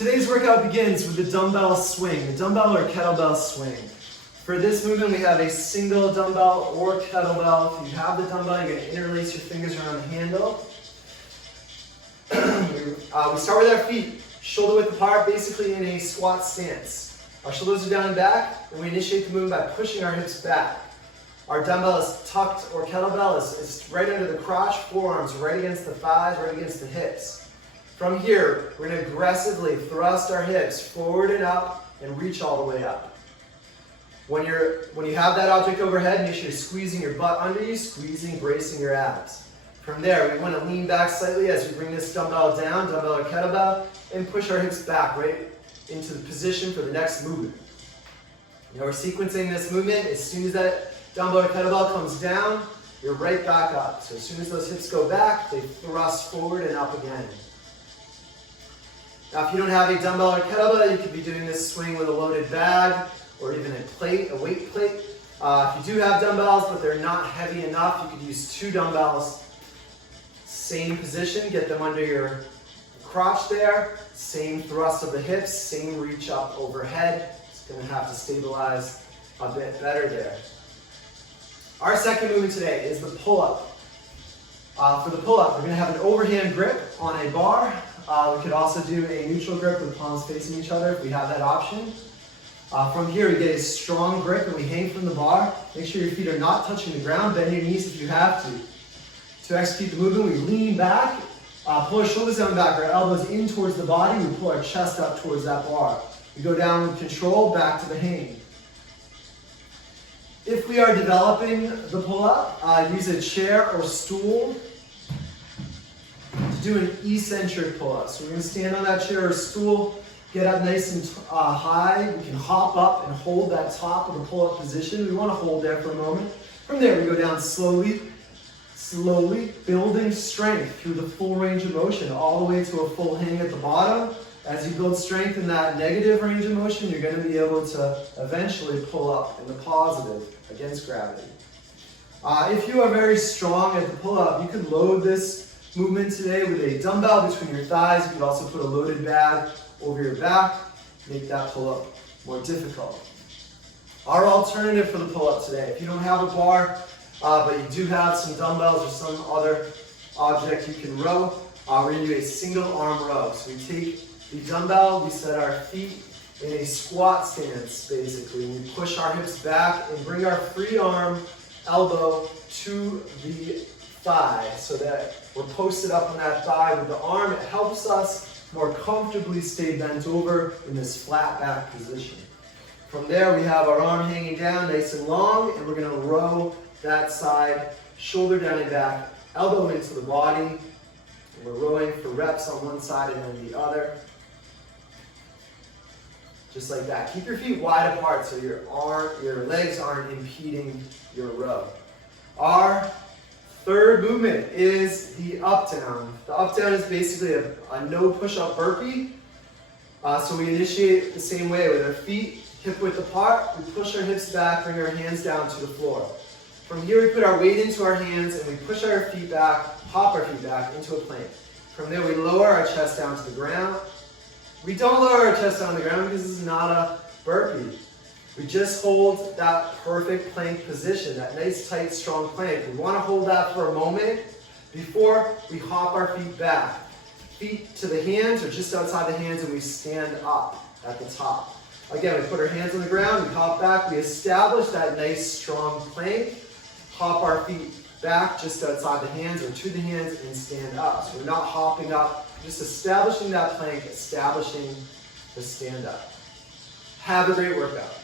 Today's workout begins with the dumbbell swing, the dumbbell or kettlebell swing. For this movement, we have a single dumbbell or kettlebell. If you have the dumbbell, you're going to interlace your fingers around the handle. We start with our feet, shoulder width apart, basically in a squat stance. Our shoulders are down and back, and we initiate the movement by pushing our hips back. Our dumbbell is tucked, or kettlebell is right under the crotch, forearms right against the thighs, right against the hips. From here, we're going to aggressively thrust our hips forward and up and reach all the way up. When you have that object overhead, make sure you're squeezing your butt under you, squeezing, bracing your abs. From there, we want to lean back slightly as we bring this dumbbell down, dumbbell or kettlebell, and push our hips back right into the position for the next movement. Now we're sequencing this movement. As soon as that dumbbell or kettlebell comes down, you're right back up. So as soon as those hips go back, they thrust forward and up again. Now if you don't have a dumbbell or kettlebell, you could be doing this swing with a loaded bag or even a weight plate. If you do have dumbbells but they're not heavy enough, you could use 2 dumbbells. Same position, get them under your crotch there. Same thrust of the hips, same reach up overhead. It's going to have to stabilize a bit better there. Our second movement today is the pull-up. For the pull-up, we're going to have an overhand grip on a bar. We could also do a neutral grip with palms facing each other if we have that option. From here, we get a strong grip and we hang from the bar. Make sure your feet are not touching the ground. Bend your knees if you have to. To execute the movement, we lean back, pull our shoulders down back, our elbows in towards the body. We pull our chest up towards that bar. We go down with control, back to the hang. If we are developing the pull-up, use a chair or stool to do an eccentric pull-up. So we're going to stand on that chair or stool, get up nice and high. We can hop up and hold that top of the pull-up position. We want to hold there for a moment. From there, we go down slowly, building strength through the full range of motion, all the way to a full hang at the bottom. As you build strength in that negative range of motion, you're going to be able to eventually pull up in the positive against gravity. If you are very strong at the pull-up, you could load this movement today with a dumbbell between your thighs. You could also put a loaded bag over your back, make that pull-up more difficult. Our alternative for the pull-up today, if you don't have a bar, but you do have some dumbbells or some other object you can row, we're going to do a single arm row. So we take the dumbbell, we set our feet in a squat stance, basically. We push our hips back and bring our free arm elbow to the thigh so that we're posted up on that thigh with the arm. It helps us more comfortably stay bent over in this flat back position. From there, we have our arm hanging down nice and long, and we're going to row that side, shoulder down and back, elbow into the body. And we're rowing for reps on one side and then the other. Just like that. Keep your feet wide apart so your legs aren't impeding your row. Our third movement is the up-down. The up-down is basically a no push-up burpee. So we initiate the same way with our feet hip width apart. We push our hips back, bring our hands down to the floor. From here, we put our weight into our hands and we push our feet back, hop our feet back into a plank. From there, we lower our chest down to the ground. We don't lower our chest down to the ground because this is not a burpee. We just hold that perfect plank position, that nice, tight, strong plank. We want to hold that for a moment before we hop our feet back. Feet to the hands or just outside the hands, and we stand up at the top. Again, we put our hands on the ground, we hop back, we establish that nice, strong plank, hop our feet back just outside the hands or to the hands and stand up. So we're not hopping up, just establishing that plank, establishing the stand up. Have a great workout.